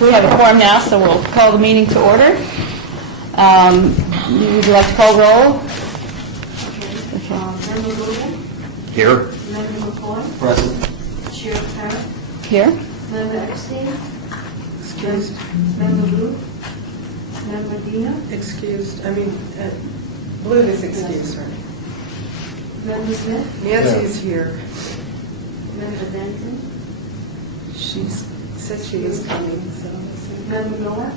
We have a quorum now, so we'll call the meeting to order. Would you like to call roll? Member Logan? Here. Member McCoy? Present. Chair Parrott? Here. Member Epstein? Excused. Member Blue? Member Dina? Excused, Blue is excused, right? Member Smith? Nancy's here. Member Denton? She said she was coming, so. Member Noah?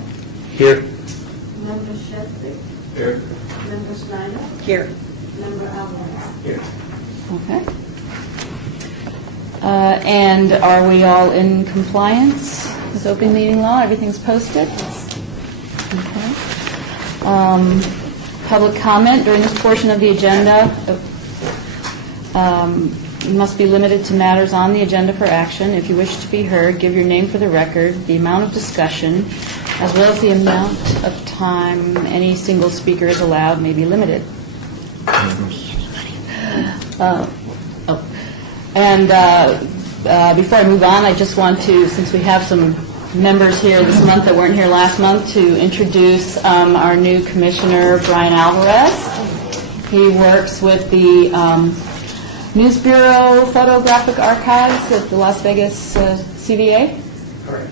Here. Member Sheffield? Here. Member Snyder? Here. Member Alvarez? Here. Okay. And are we all in compliance with open meeting law? Everything's posted? Okay. Public comment during this portion of the agenda must be limited to matters on the agenda for action. If you wish to be heard, give your name for the record, the amount of discussion, as well as the amount of time any single speaker is allowed may be limited. Before I move on, I just want to, since we have some members here this month that weren't here last month, to introduce our new commissioner, Brian Alvarez. He works with the News Bureau Photographic Archives at the Las Vegas CVA. Correct.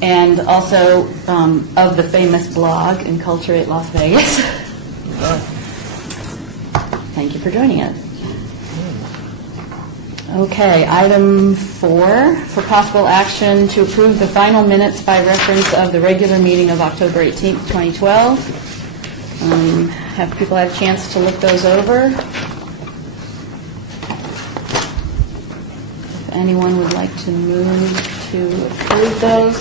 And also of the famous blog, Enculturate Las Vegas. Thank you for joining us. Okay, item 4, for possible action to approve the final minutes by reference of the regular meeting of October 18th, 2012. Have people had a chance to look those over? If anyone would like to move to approve those,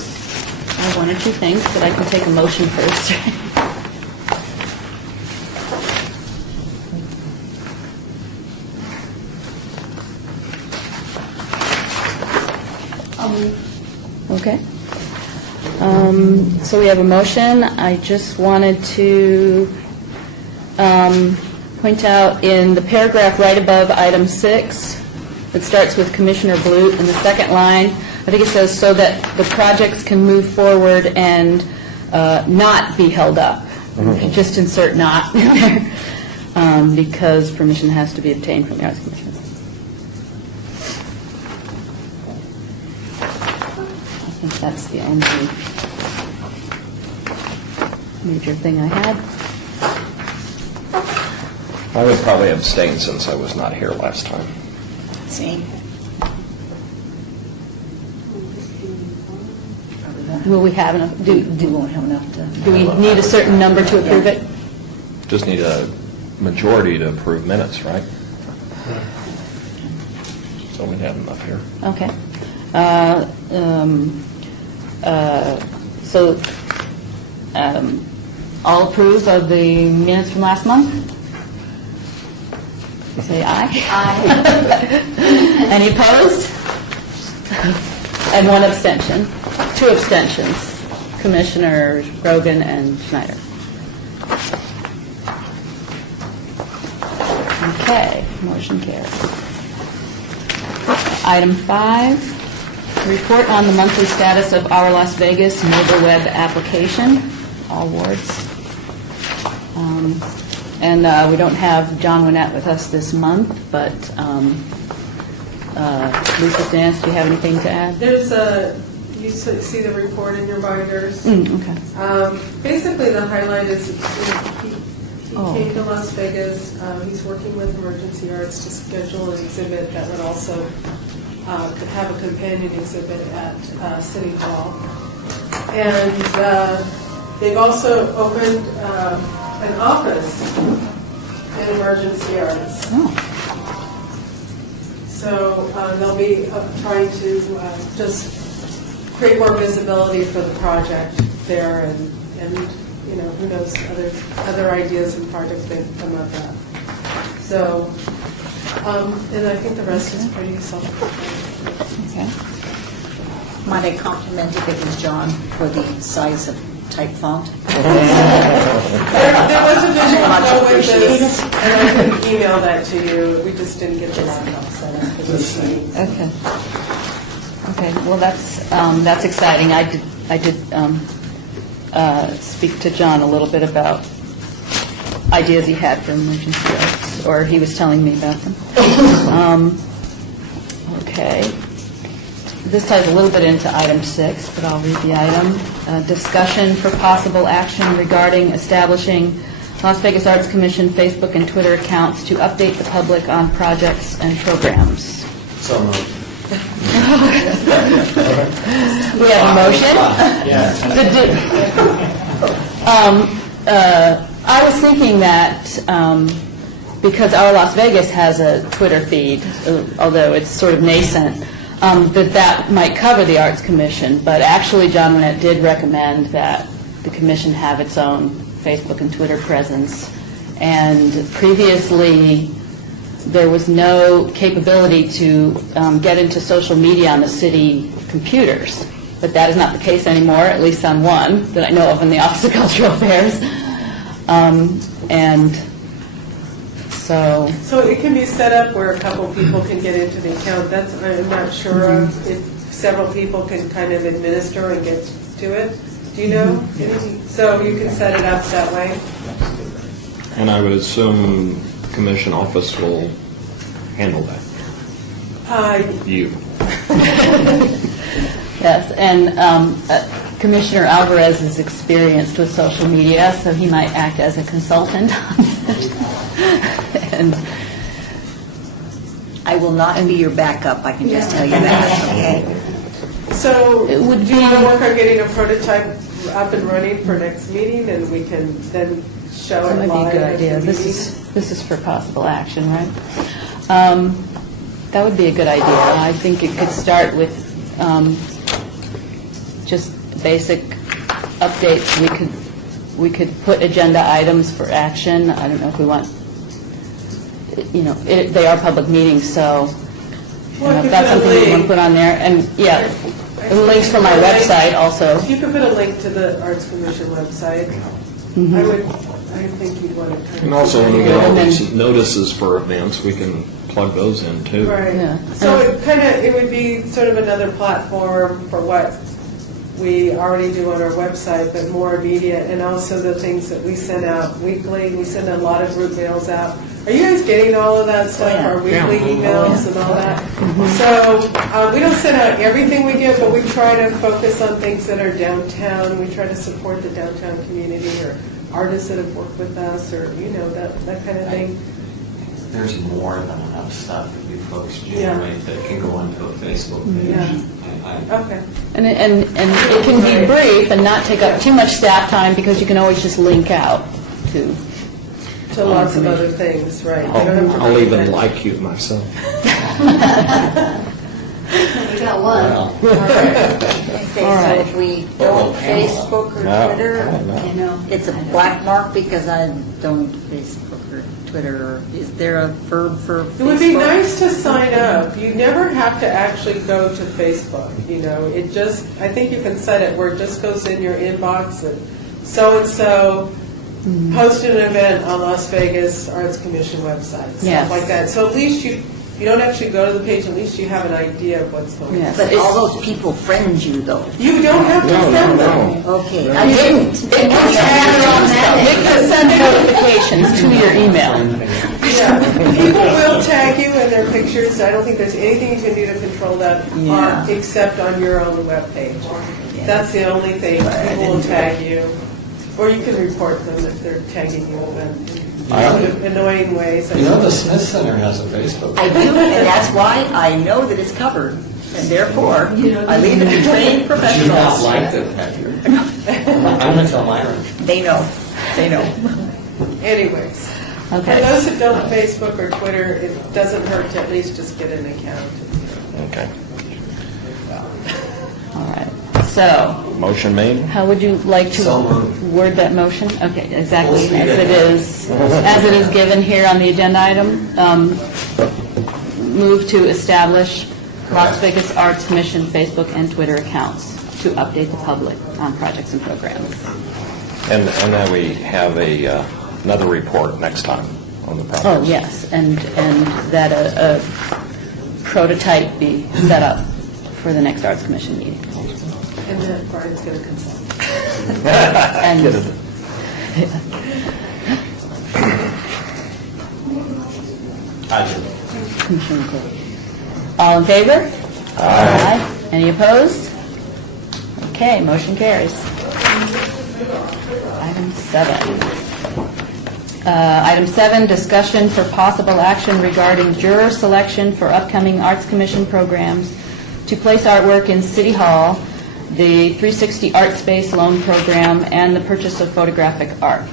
I have one or two things, but I can take a motion first. Okay. So we have a motion. I just wanted to point out in the paragraph right above item 6, it starts with Commissioner Blute. In the second line, I think it says, so that the projects can move forward and not be held up. Just insert not in there, because permission has to be obtained from the Arts Commission. I think that's the only major thing I had. I would probably abstain since I was not here last time. See? Will we have enough? We won't have enough to... Do we need a certain number to approve it? Just need a majority to approve minutes, right? So we'd have enough here. Okay. So, all approve of the minutes from last month? Say aye. Aye. Any opposed? And one abstention. 2 abstentions. Commissioners Rogan and Schneider. Okay, motion carries. Item 5, report on the monthly status of our Las Vegas mobile web application, all wards. And we don't have John Winnett with us this month, but Lisa Dance, do you have anything to add? You see the report in your binders. Okay. Basically, the highlight is he came to Las Vegas. He's working with Emergency Arts to schedule an exhibit that would also could have a companion exhibit at City Hall. And they've also opened an office in Emergency Arts. So they'll be trying to just create more visibility for the project there, and you know, who knows, other ideas and projects they've come up with. So, and I think the rest is pretty self-explanatory. Okay. Might I compliment Vickers John for the size of type font? There was a visual flow with this, and I could email that to you. We just didn't get the laptop set up for this meeting. Okay. Okay. Well, that's exciting. I I did speak to John a little bit about ideas he had for emergency arts, or he was telling me about them. Okay. This ties a little bit into item 6, but I'll read the item. Discussion for possible action regarding establishing Las Vegas Arts Commission Facebook and Twitter accounts to update the public on projects and programs. So moved. We have a motion? I was thinking that because our Las Vegas has a Twitter feed, although it's sort of nascent, that might cover the Arts Commission. But actually, John Winnett did recommend that the commission have its own Facebook and Twitter presence. And previously, there was no capability to get into social media on the city computers. But that is not the case anymore, at least on one that I know of in the Office of Cultural Affairs. And so... So it can be set up where a couple people can get into the account. That's, I'm not sure of if several people can kind of administer and get to it. Do you know? So you can set it up that way? And I would assume commission office will handle that. You. Yes, and Commissioner Alvarez is experienced with social media, so he might act as a consultant on such. And I will not be your backup, I can just tell you that, okay? So It would do you want be- to work on getting a prototype up and running for next meeting, and we can then show that it might be a live good at the idea. meeting? This is for possible action, right? That would be a good idea. I think it could start with just basic updates. We could put agenda items for action. I don't know if we want, they are public meetings, so if that's something we want to put on there. And, yeah, links for my website also. You could put a link to the Arts Commission website. I think you'd want to kind of... And also, when we get all And then- these notices for events, we can plug those in, too. Right. Yeah. So it would be sort of another platform for what we already do on our website, but more immediate, and also the things that we send out weekly. We send a lot of group mails out. Are you guys getting all of that stuff, our weekly emails and all that? So we don't send out everything we get, but we try to focus on things that are downtown. We try to support the downtown community or artists that have worked with us, or that kind of thing. There's more than enough stuff that you folks generate that can go onto a Facebook page. Yeah. Okay. And it can be brief and not take up too much staff time, because you can always just link out to... To lots of other things, right. You don't have to I'll even reinvent. like you myself. You got one. I say, so if we don't Facebook or Twitter, it's a black mark because I don't Facebook or Twitter. Or is there a verb for Facebook? It would be nice to sign up. You never have to actually go to Facebook, It just, I think you can set it where it just goes in your inbox and so-and-so posted an event on Las Vegas Arts Commission website, Yes. stuff like that. So at least you don't actually go to the page, at least you have an idea of what's going on. Yes. But all those people friend you, though. You don't have to send them. Okay, I didn't. They can send notifications to your email. Yeah. People will tag you in their pictures. I don't think there's anything you can do to control that except on your own webpage. That's the only thing. People will tag you. Or you can report them if they're tagging you in sort of annoying ways. The Smith Center has a Facebook I do, and that's why I know that it's covered, and therefore, I leave it to trained But you not professionals. liked it, have you? I'm going to tell Myron. They know. Anyways, for Okay. those that don't Facebook or Twitter, it doesn't hurt to at least just get an account. Okay. All right. So, Motion made? how would you like to So moved. word that motion? Okay, exactly We'll see as it. as it is given here on the agenda item. Move to establish Las Vegas Arts Commission Facebook and Twitter accounts to update the public on projects and programs. And that we have another report next time on the progress. Oh, yes, and that a prototype be set up for the next Arts Commission meeting. And Yeah, Brian's going to consult. And I do. Commissioner Cole. All in favor? Aye. Any opposed? Okay, motion carries. Item 7. Item 7, discussion for possible action regarding juror selection for upcoming Arts Commission programs to place artwork in City Hall, the 360 Art Space Loan Program, and the purchase of photographic art.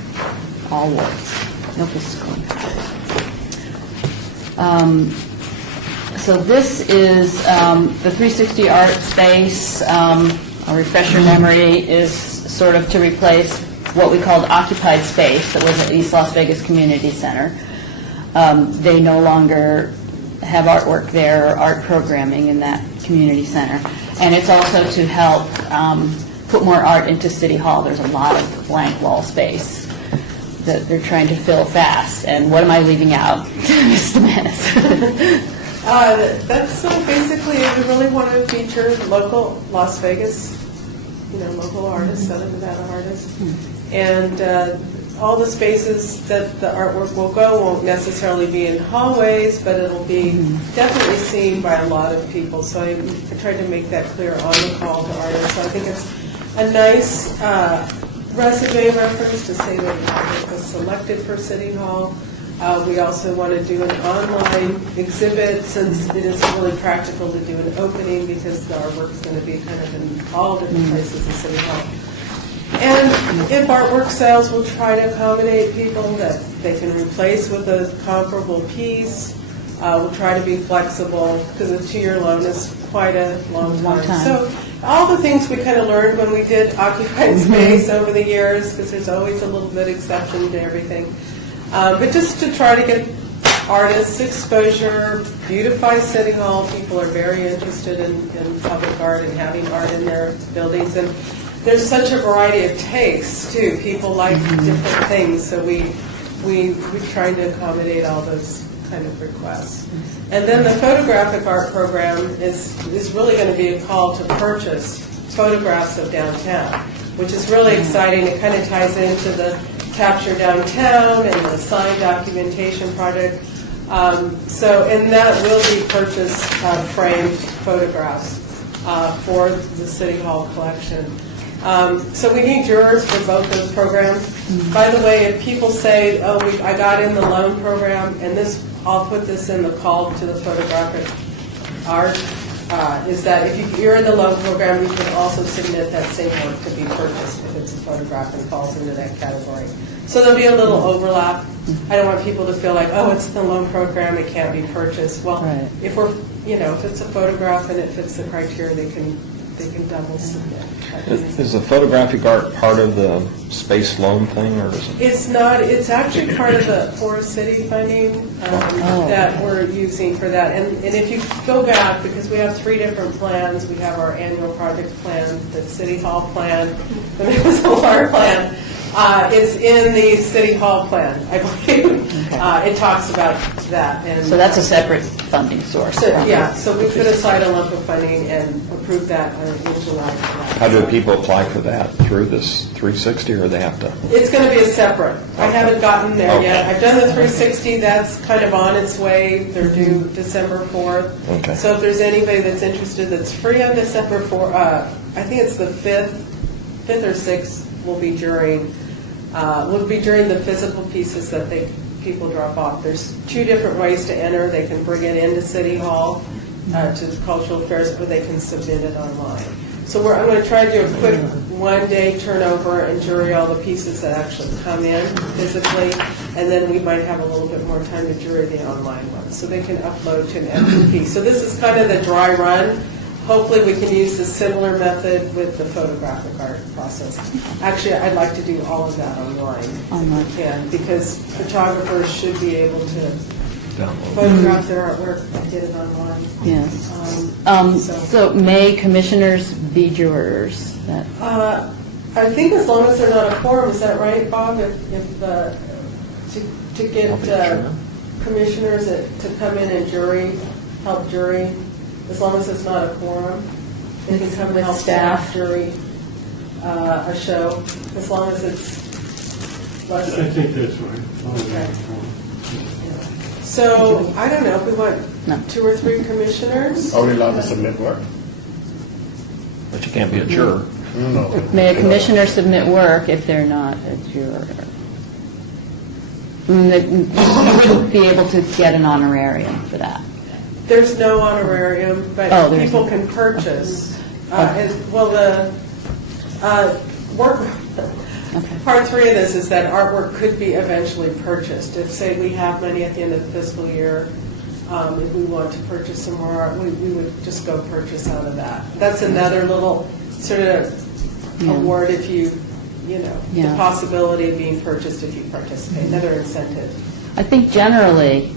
All wards. No fiscal impact. So this is the 360 Art Space. I'll refresh your memory, is sort of to replace what we called occupied space that was at East Las Vegas Community Center. They no longer have artwork there or art programming in that community center. And it's also to help put more art into City Hall. There's a lot of blank wall space that they're trying to fill fast. And what am I leaving out? Mr. Manis. That's basically, we really want to feature local Las Vegas, local artists, Southern Nevada artists. And all the spaces that the artwork will go won't necessarily be in hallways, but it'll be definitely seen by a lot of people. So I tried to make that clear on the call to artists. So I think it's a nice resume reference to say that artwork was selected for City Hall. We also want to do an online exhibit, since it isn't really practical to do an opening because the artwork is going to be kind of in all different places in City Hall. And if artwork sells, we'll try to accommodate people that they can replace with a comparable piece. We'll try to be flexible because a 2-year loan is quite a long time. So all the things we kind of learned when we did occupied space over the years, because there's always a little bit exception to everything. But just to try to get artists exposure, beautify City Hall. People are very interested in public art and having art in their buildings. And there's such a variety of tastes, too. People like different things, so we're trying to accommodate all those kind of requests. And then the photographic art program is really going to be a call to purchase photographs of downtown, which is really exciting. It kind of ties into the Capture Downtown and the sign documentation project. And that will be purchased framed photographs for the City Hall collection. So we need jurors for both those programs. By the way, if people say, I got in the loan program, and I'll put this in the call to the photographic art, is that if you're in the loan program, you can also submit that same work to be purchased if it's a photograph and falls into that category. So there'll be a little overlap. I don't want people to feel like, it's the loan program, it can't be purchased. Well, if it's a photograph and it fits the criteria, they can double submit. Is the photographic art part of the space loan thing, or is it? It's not. It's actually part of the Forest City funding that we're using for that. And if you go back, because we have 3 different plans, we have our annual project plan, the City Hall plan, the municipal art plan. It's in the City Hall plan, I believe. It talks about that. And So that's a separate funding source. So we put aside a lump of funding and approved that in July. How do people apply for that? Through this 360, or they have to? It's going to be a separate. I haven't gotten there yet. I've done the 360. That's kind of on its way. They're due December 4th. Okay. So if there's anybody that's interested that's free on December 4th, I think it's the 5th or 6th will be during the physical pieces that people drop off. There's 2 different ways to enter. They can bring it into City Hall to Cultural Affairs, or they can submit it online. So I'm going to try to do a quick 1-day turnover and jury all the pieces that actually come in physically, and then we might have a little bit more time to jury the online ones. So they can upload to an FTP. So this is kind of the dry run. Hopefully we can use a similar method with the photographic art process. Actually, I'd like to do all of that online if we can, because photographers should be able to photograph their artwork and get it online. Yes. So So may commissioners be jurors? I think as long as they're not a quorum, is that right, Bob? If to get commissioners to come in and help jury, as long as it's not a quorum. They can come and With help staff. staff during a show, as long as it's less. I think that's right. Okay. So, I don't know, if we No. want 2 or 3 commissioners? Are we allowed to submit work? But you can't be a juror. No. May a commissioner submit work if they're not a juror? You wouldn't be able to get an honorarium for that. There's no honorarium, Oh, but there's people no. can purchase. Well, the work, Okay. part 3 of this is that artwork could be eventually purchased. If, say, we have money at the end of the fiscal year, if we want to purchase some more art, we would just go purchase out of that. That's another little sort of Yeah. award if you know, the Yeah. possibility of being purchased if you participate, another incentive. I think generally,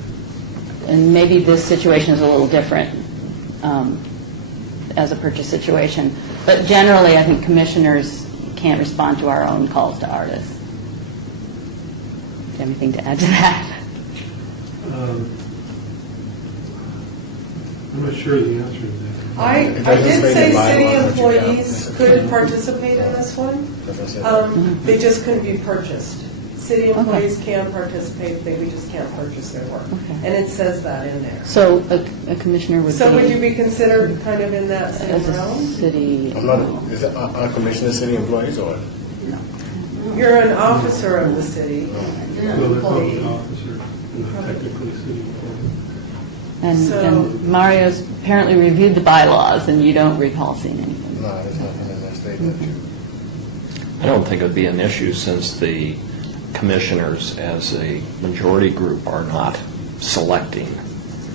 and maybe this situation is a little different as a purchase situation, but generally, I think commissioners can't respond to our own calls to artists. Do you have anything to add to that? I'm not sure the answer to that. I It doesn't did say say the bylaws city that you employees have. could participate in this one. Doesn't say that. They just couldn't be purchased. City employees can participate, we just can't purchase their work. Okay. And it says that in there. So a commissioner would be... So would you be considered kind of in that same As a realm? city... I'm not, is it, are commissioner city employees or? You're an officer of the city. Well, they're public officer, and not technically city employee. So- And Mario's apparently reviewed the bylaws, and you don't recall seeing anything. No, there's nothing in that statement. I don't think it would be an issue since the commissioners as a majority group are not selecting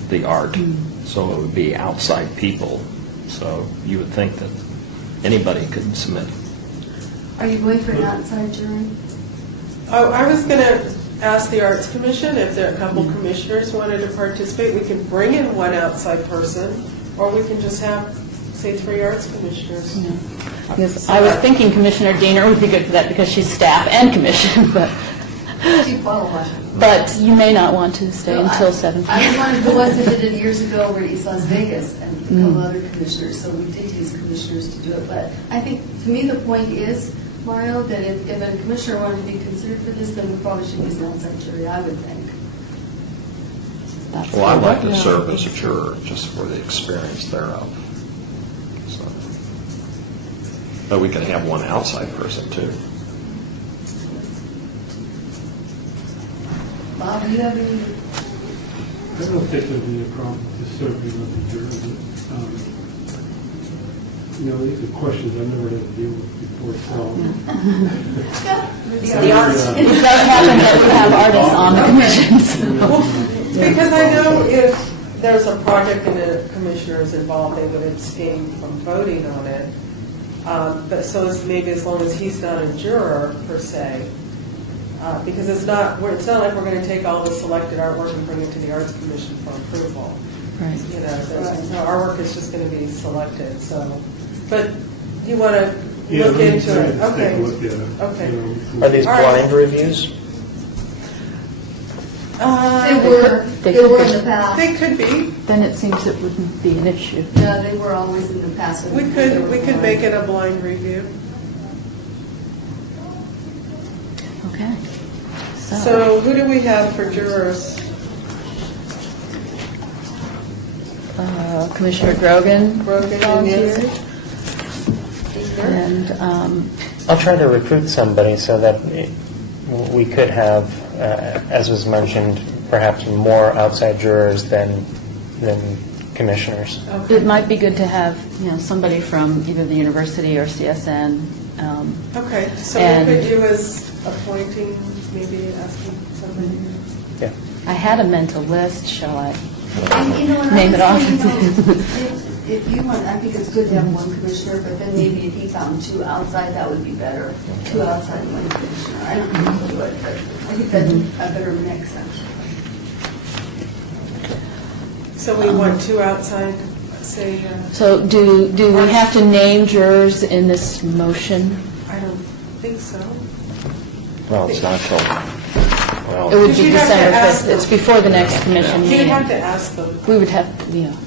the art. So it would be outside people. So you would think that anybody could submit. Are you going for an outside jury? Oh, I was going to ask the Arts Commission if there are a couple commissioners wanted to participate. We can bring in one outside person, or we can just have, say, 3 arts commissioners. Because I was thinking Commissioner Diener would be good for that because she's staff and commission, but you may not want to stay until 7 I was p.m. one of the ones that did it years ago over at East Las Vegas, and a couple other commissioners, so we did use commissioners to do it. But I think, to me, the point is, Mario, that if a commissioner wanted to be considered for this, then we probably should use an outside jury, I would think. That's Well, I'd like to yeah. serve as a juror just for the experience thereof. So. But we can have one outside person too. Bob, do you have any? I don't think there'd be a problem to serving on the jury. These are questions I've never had to deal with before, so. The arts. It does happen that we have artists on the commissions. Because I know if there's a project and a commissioner is involved, they would abstain from voting on it. But so maybe as long as he's not a juror per se, because it's not like we're going to take all the selected artwork and bring it to the Arts Commission for approval. Right. So our work is just going to be selected. So, but you want to Yeah, look let me into it? take Okay. a look at it. Okay. Are these All right. blind reviews? They were in the past. They could be. Then it seems it wouldn't be an issue. Yeah, they were always in the past. We could make it a blind review. Okay. So who do we have for jurors? Commissioner Grogan. Grogan and volunteered. Yancy? And I'll try to recruit somebody so that we could have, as was mentioned, perhaps more outside jurors than commissioners. it might be good to have, somebody from either the university or CSN. Okay, so And- what could you as appointing, maybe asking somebody? Yeah. I had a mental list, shall I? And, and Name it I off. was thinking, if you want, I think it's good to have one commissioner, but then maybe if he found 2 outside, that would be better. 2 outside, 1 commissioner. I don't think we'll do it, but I think that's a better mix, actually. So we want 2 outside, say, So do we have to name jurors in this motion? I don't think so. Well, it's not till, It well, would Because be you'd have to December ask 5th. It's them. before the next commission You'd have meeting. to ask them, We would have, you know.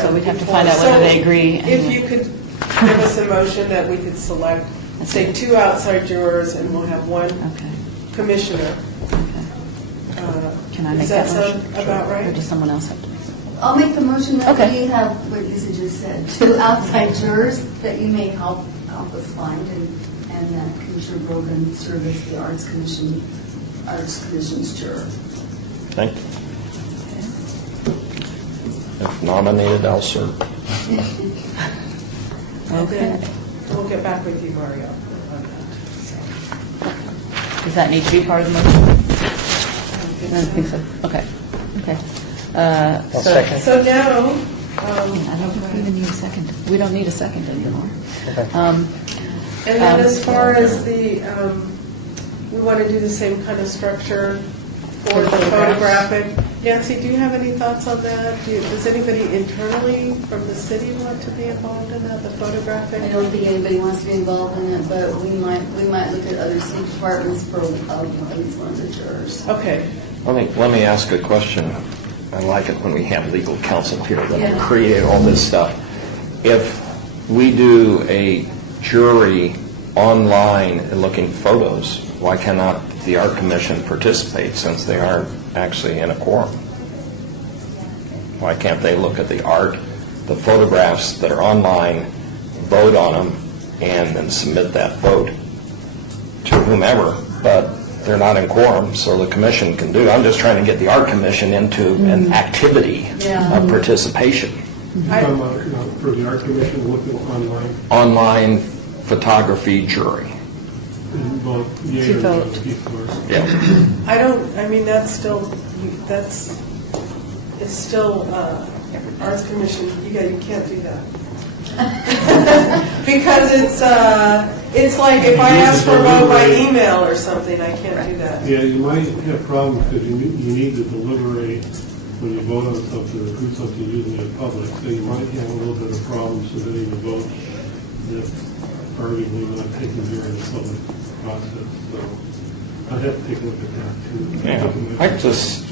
So we'd have to before. find out whether So they agree If anyway. you could give us a motion that we could select, say, 2 outside jurors, and we'll have 1 Okay. commissioner. Can I make Does that that motion? sound about Or right? does someone else have to? I'll make the motion that Okay. we have, what Lisa just said, 2 outside jurors that you may help us find, and that Commissioner Brogan serve as the Arts Commission's juror. Thank you. If nominated, I'll serve. And then Okay. we'll get back with you, Mario, on that. Does that need to be part of the motion? I don't think so. Okay. Okay. I'll second. So now, I don't even need a second. We don't need a second anymore. Okay. and then as far as the, we want to do the same kind of structure for the photographic. Nancy, do you have any thoughts on that? Does anybody internally from the city want to be involved in that, the photographic? I don't think anybody wants to be involved in it, but we might look at other city departments for at least one of the jurors. Okay. Let me ask a question. I like it when we have legal counsel here that Yeah. create all this stuff. If we do a jury online and looking photos, why cannot the art commission participate since they aren't actually in a quorum? Why can't they look at the art, the photographs that are online, vote on them, and then submit that vote to whomever, but they're not in quorum, so the commission can do. I'm just trying to get the art commission into an activity Yeah. of participation. Talking about, for the art commission, looking online, Online photography jury. and vote yea To or no, vote. before. Yeah. That's it's still, Arts Commission, you can't do that. Because it's like if I ask for a vote by email or something, I can't do that. Yeah, you might have problems because you need to deliberate when you vote on something or do something using it in public. So you might have a little bit of problems submitting the vote that arguably not taken during the public process. So I'd have to take a look at that too. Yeah.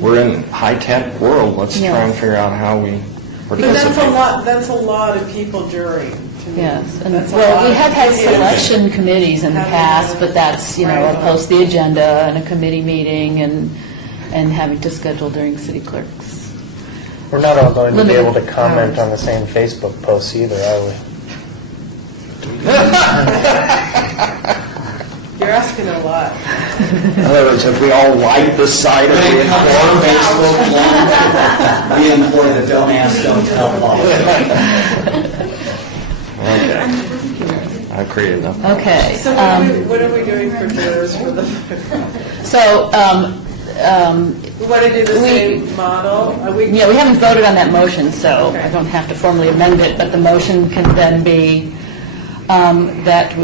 We're in high-tech world. Let's try and figure out how we But participate. that's a lot of people jurying to me. Yes, and That's a well, lot we of have had opinions. selection committees in the past, but that's, Right. post the agenda and a committee meeting and having to schedule during city clerks. We're not all going to be able to Limited comment hours. on the same Facebook posts either, are we? You're asking a lot. In other words, if we all like the side of the Facebook one, we employ the don't ask, don't tell policy. Okay. I've created enough. Okay. So what are we doing for jurors for the photograph? So, We want to do the same model? we haven't voted on that motion, so Okay. I don't have to formally amend it, but the motion can then be that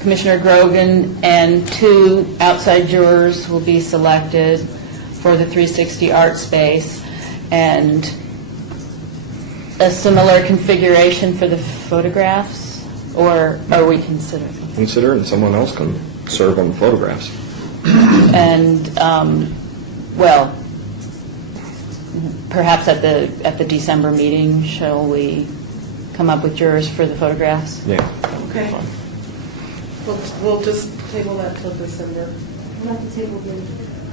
Commissioner Grogan and 2 outside jurors will be selected for the 360 art space, and a similar configuration for the photographs, or are we considering? Consider it, and someone else can serve on the photographs. And, well, perhaps at the December meeting, shall we come up with jurors for the photographs? Yeah. Okay. We'll just table that till December. Not the table, the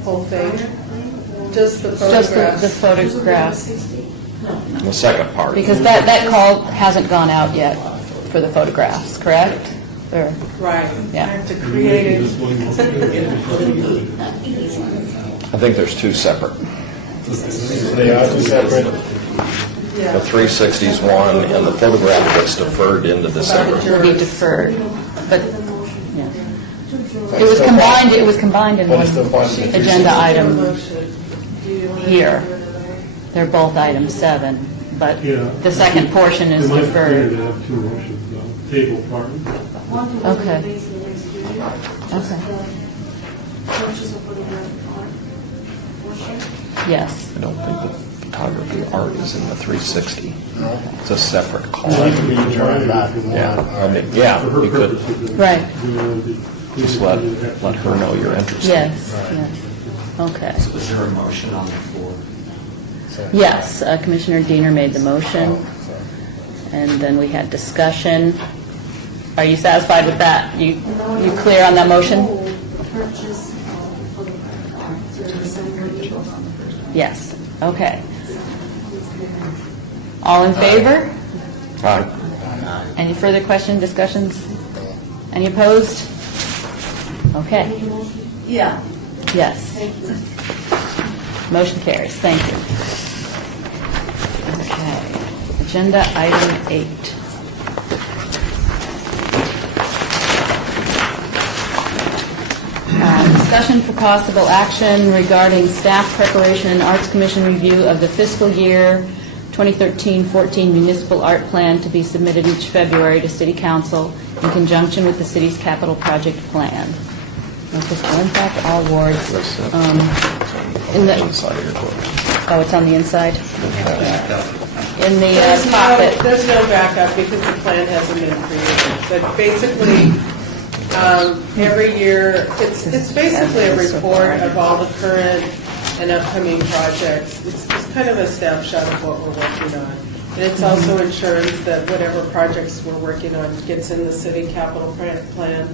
Whole thing? Just the Just the photographs? photographs, The second part. because that call hasn't gone out yet for the photographs, correct? Or, Right. Yeah. I have to create it. This one, I think there's 2 separate. They are 2 separate. Yeah. The 360's one, and the photograph gets deferred into December. will be deferred, but, yeah. It was combined in But one it's still part of the agenda item Motion. Do you want to here. do it another? They're both item 7, but Yeah. the second portion is It might be better deferred. to have 2 motions, though. Table part. Okay. Okay. Yes. I don't think the photography art is in the 360. It's a separate call. It could be determined back in Yeah, one. I mean, yeah, For her we could purposes. Right. just let her know you're interested. Yes, yes. Okay. Is there a motion on the floor? Yes, Commissioner Diener made the motion, and then we had discussion. Are you satisfied with that? You clear on that motion? Purchase for the December 12th. Yes, okay. All in favor? Aye. Any further questions, discussions? Any opposed? Okay, Yeah. yes. Motion carries, thank you. Okay, agenda item 8. Discussion for possible action regarding staff preparation and Arts Commission review of the fiscal year 2013-14 municipal art plan to be submitted each February to City Council in conjunction with the city's capital project plan. No fiscal impact, all wards. In the, Inside of your book. oh, it's on the inside? In the There's pocket. there's no backup because the plan hasn't been created. But basically, every year, it's basically a report of all the current and upcoming projects. It's kind of a snapshot of what we're working on. And it's also ensures that whatever projects we're working on gets in the city capital plan.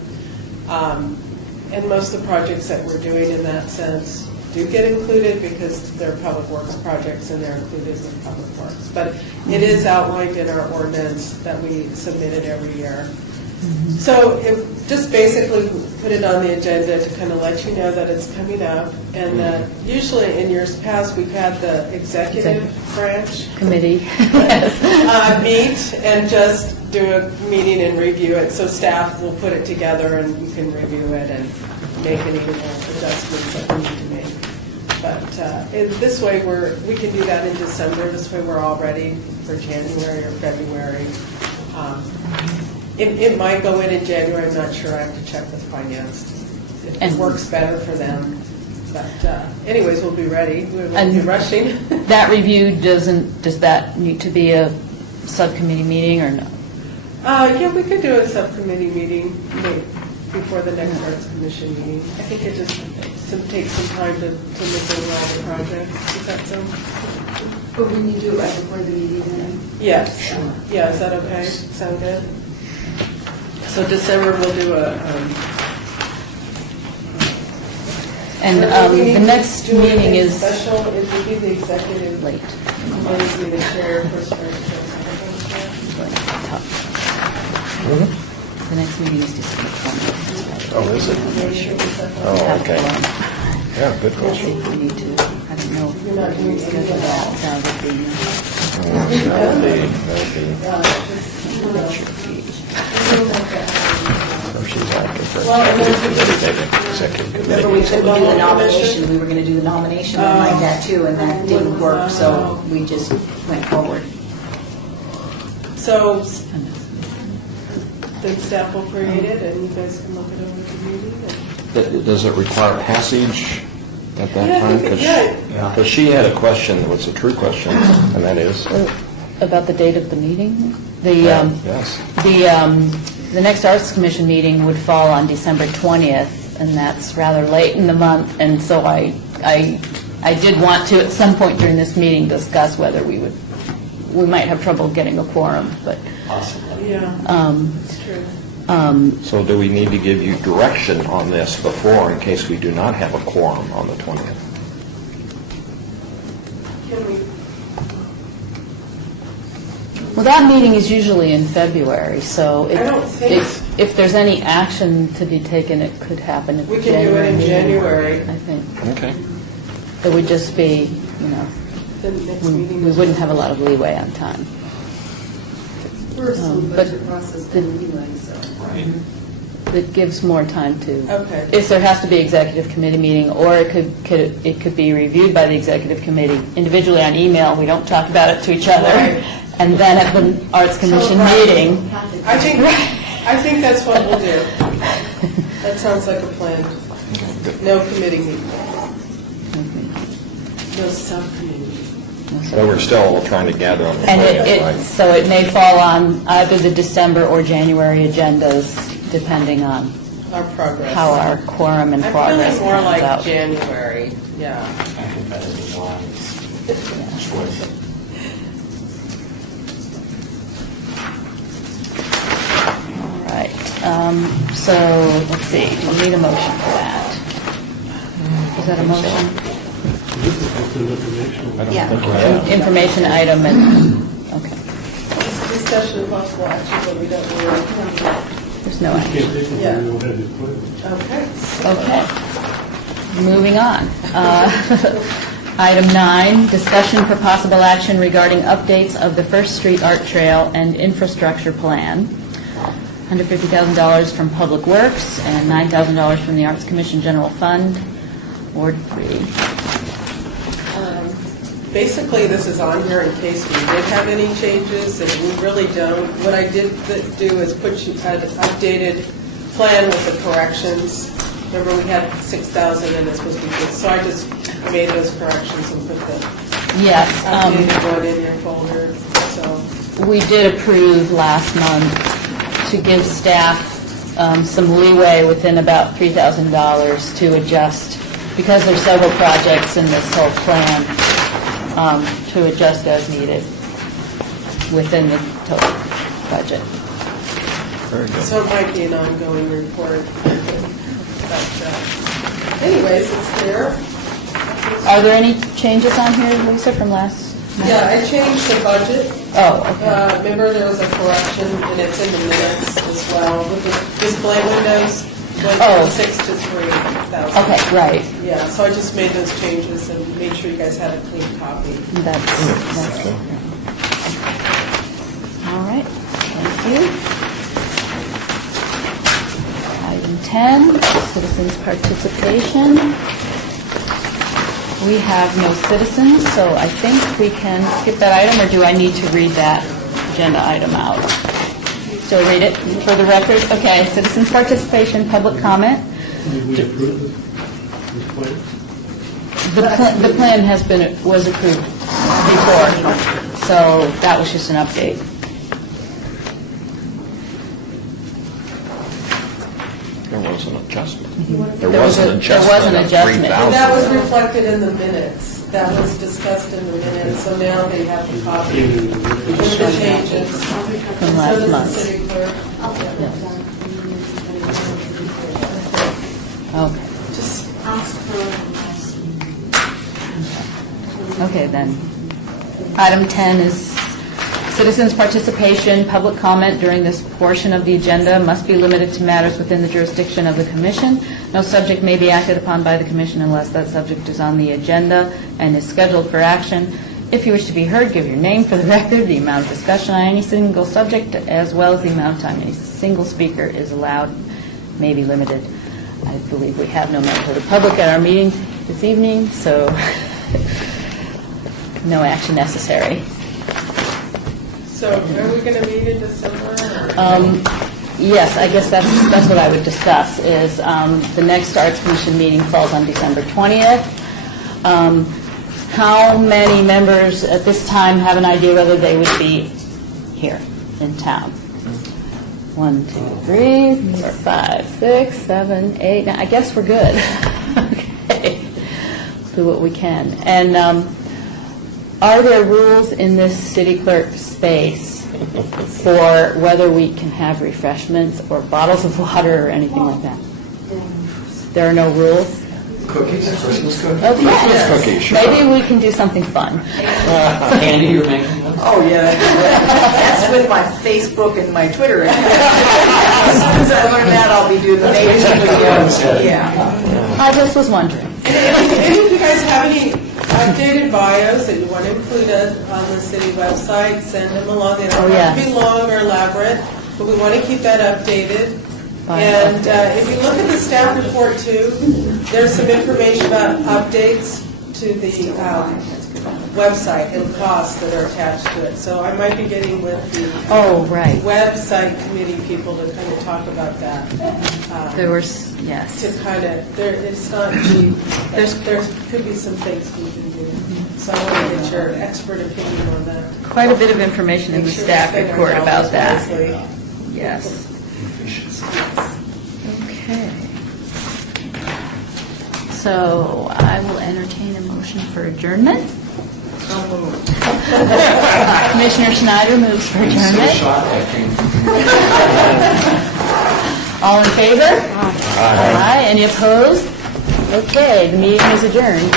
And most of the projects that we're doing in that sense do get included because they're public works projects and they're included in public works. But it is outlined in our ordinance that we submitted every year. So just basically put it on the agenda to kind of let you know that it's coming up, and that usually in years past, we've had the executive branch Committee. meet and just do a meeting and review it. So staff will put it together and you can review it and make any adjustments that we need to make. But in this way, we can do that in December. This way we're all ready for January or February. It might go in January, I'm not sure, I have to check with finance. It works better for them. But anyways, we'll be ready, we won't be rushing. That review does that need to be a subcommittee meeting or no? Yeah, we could do a subcommittee meeting before the next Arts Commission meeting. I think it just takes some time to look over all the projects. Does that sound? But we need to do it right before the meeting then? Yes. Yeah, is that okay? Sound good? So December we'll do And the next meeting is special, it would be the executive. late. Always be the chair, first chair. The next meeting is December 20th. Oh, is it? Oh, okay. Yeah, good See question. if we need to, I don't know. You're not doing Schedule that. That would be, She's asking for executive Remember, committee. we couldn't do the nomination, we were going to do the nomination like that too, and that didn't work, so we just went forward. So then staff will create it and you guys can look it over at the meeting. Does it require passage at that Yeah, I time? think it- yeah. Because she had a question that was a true question, and that is? about the date of the meeting? Yes. The next Arts Commission meeting would fall on December 20th, and that's rather late in the month, and so I did want to, at some point during this meeting, discuss whether we might have trouble getting a quorum, but, Yeah, it's true. So do we need to give you direction on this before, in case we do not have a quorum on the 20th? Can we, well, that meeting is usually in February, so I don't think- if there's any action to be taken, it could happen at the We can do it January in meeting. January. I think. Okay. It would just be, the next we meeting? we wouldn't have a lot of leeway on time. We're still in but budget process then anyway, so. It gives more time to, Okay. if there has to be executive committee meeting, or it could be reviewed by the executive committee individually on email, we don't talk about it to each other, Right. and then at the Arts Commission meeting. I think that's what we'll do. That sounds like a plan. No committee meeting. No subcommittee. So we're still trying to gather on the And 20th, right? so it may fall on either the December or January agendas, depending on Our progress. how our quorum and I'm progress feeling more pans like out. January, yeah. So, let's see, do we need a motion for that? Is that a motion? This is just an informational. Yeah. Information item and, okay, Discussion of possible action, but we don't really. there's no You action. can't take it Yeah. when you don't have the equipment. Okay. Okay. Moving on. Item 9, discussion for possible action regarding updates of the First Street Art Trail and infrastructure plan. $150,000 from Public Works and $9,000 from the Arts Commission General Fund, Ward 3. Basically, this is on here in case we did have any changes, and we really don't. What I did do is put you an updated plan with the corrections. Remember, we had 6,000 and it's supposed to be good, so I just made those corrections and put the Yes. updated one in your folder, so. We did approve last month to give staff some leeway within about $3,000 to adjust, because there's several projects in this whole plan, to adjust as needed within the total budget. Very good. So it might be an ongoing report. But anyways, it's there. Are there any changes on here, Lisa, from last month? Yeah, I changed the budget. Oh, okay. Remember, there was a correction, and it's in the minutes as well, with the display windows, went Oh. from 6 to 3,000. Okay, right. Yeah, so I just made those changes and made sure you guys had a clean copy. That's good. All right, thank you. Item 10, citizens' participation. We have no citizens, so I think we can skip that item, or do I need to read that agenda item out? Still read it for the record? Okay, citizens' participation, public comment. Did we approve this plan? The plan was approved before, so that was just an update. There was an adjustment. There was an adjustment. And that was reflected in the minutes. That was discussed in the minutes, so now they have the copy with the changes. From last So does the month. city clerk. I'll put that down. Okay. Just Ask for Okay, then. Item 10 is citizens' participation. Public comment during this portion of the agenda must be limited to matters within the jurisdiction of the commission. No subject may be acted upon by the commission unless that subject is on the agenda and is scheduled for action. If you wish to be heard, give your name for the record, the amount of discussion on any single subject, as well as the amount of time any single speaker is allowed may be limited. I believe we have no member of the public at our meeting this evening, so no action necessary. So are we going to meet in December? or- Yes, I guess that's what I would discuss, is the next Arts Commission meeting falls on December 20th. How many members at this time have an idea whether they would be here in town? 1, 2, 3, 4, 5, 6, 7, 8, 9. I guess we're good. Okay. Do what we can. And are there rules in this city clerk space for whether we can have refreshments or bottles of water or anything like that? There are no rules? Cookies, Christmas cookies? Okay. cookies, sure. Maybe we can do something fun. Candy you're making? Oh, yeah. That's with my Facebook and my Twitter. As soon as I learn that, I'll be doing the Facebook videos. Yeah. I just was wondering. If you guys have any updated bios that you want to include on the city website, send them along. They don't Oh, have to yes. be long or elaborate, but we want to keep that updated. Bio And if you look at the staff report too, there's some information about updates to the website and costs that are attached to it. So I might be getting with the Oh, right. website committee people to kind of talk about that. There was, yes. To kind of, it's not cheap. There could be some things we can do. So I want to get your expert opinion on that. Quite a bit of information in the Make sure we staff spend our report about dollars that. wisely. Yes. Okay. So I will entertain a motion for adjournment. Commissioner Schneider moves for adjournment. All in favor? Aye. Any opposed? Okay, the meeting is adjourned.